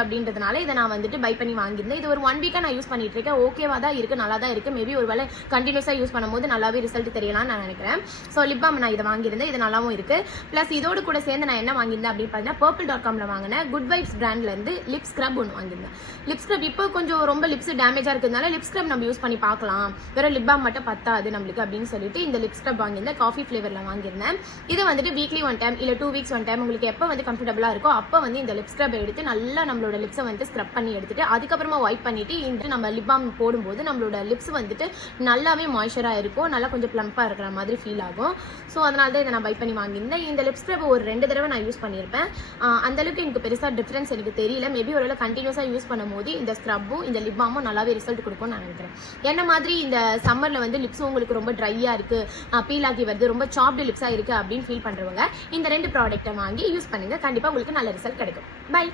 அப்படின்றதுனால இதை நான் வந்துட்டு பை பண்ணி வாங்கியிருந்தேன். இது ஒரு 1 வீக்கா நான் யூஸ் பண்ணிட்டு இருக்கேன். ஓகேவா தான் இருக்கு, நல்லா தான் இருக்கு. மேபி ஒரு வேளை கண்டினியூஸா யூஸ் பண்ணும்போது நல்லாவே ரிசல்ட் தெரியலாம்னு நான் நினைக்கிறேன். ஸோ லிப் பாம் நான் இதை வாங்கியிருந்தேன். இது நல்லாவும் இருக்கு. பிளஸ் இதோடு கூட சேர்ந்து நான் என்ன வாங்கியிருந்தேன் அப்படின்னு பார்த்தீங்கன்னா purple.comல வாங்கினேன் குட் வைப்ஸ் பிராண்ட்ல இருந்து லிப் ஸ்க்ரப் ஒன்று வாங்கியிருந்தேன். லிப் ஸ்க்ரப் இப்போ கொஞ்சம் ரொம்ப லிப்ஸ் டேமேஜா இருக்கிறதுனால லிப் ஸ்க்ரப் நம்ம யூஸ் பண்ணி பார்க்கலாம், வெறும் லிப் பாம் மட்டும் பத்தாது நம்மளுக்கு அப்படின்னு சொல்லிட்டு இந்த லிப் ஸ்க்ரப் வாங்கியிருந்தேன். காஃபி ஃபிளேவர்ல வாங்கியிருந்தேன். இதை வந்துட்டு வீக்லி 1 டைம் இல்ல 2 வீக்ஸ் 1 டைம் உங்களுக்கு எப்போ வந்து கம்ஃபர்டபுளா இருக்கோ அப்போ வந்து இந்த லிப் ஸ்க்ரப் எடுத்து நல்லா நம்மளோட லிப்ஸை வந்து ஸ்க்ரப் பண்ணி எடுத்துட்டு அதுக்கப்புறமா வைப் பண்ணிட்டு இந்த நம்ம லிப் பாம் போடும்போது நம்மளோட லிப்ஸ் வந்துட்டு நல்லாவே மாய்ஸ்சரா இருக்கும், நல்லா கொஞ்சம் பிளம்பா இருக்கிற மாதிரி ஃபீல் ஆகும். ஸோ அதனால தான் இதை நான் பை பண்ணி வாங்கியிருந்தேன். இந்த லிப் ஸ்க்ரப் ஒரு 2 தடவை நான் யூஸ் பண்ணியிருப்பேன். அந்த அளவுக்கு எனக்கு பெருசா டிஃபரன்ஸ் எனக்கு தெரியல. மேபி ஒருவேளை கண்டினியூஸா யூஸ் பண்ணும்போது இந்த ஸ்க்ரப்பும் இந்த லிப் பாமும் நல்லாவே ரிசல்ட் கொடுக்கும்னு நான் நினைக்கிறேன். என்ன மாதிரி இந்த சம்மர்ல வந்து லிப்ஸ் உங்களுக்கு ரொம்ப ட்ரையா இருக்கு, பீல் ஆகி வருது, ரொம்ப சாப்டு லிப்ஸா இருக்கு அப்படின்னு ஃபீல் பண்றவங்க இந்த 2 ப்ராடக்ட்டை வாங்கி யூஸ் பண்ணுங்க. கண்டிப்பா உங்களுக்கு நல்ல ரிசல்ட் கிடைக்கும். பை.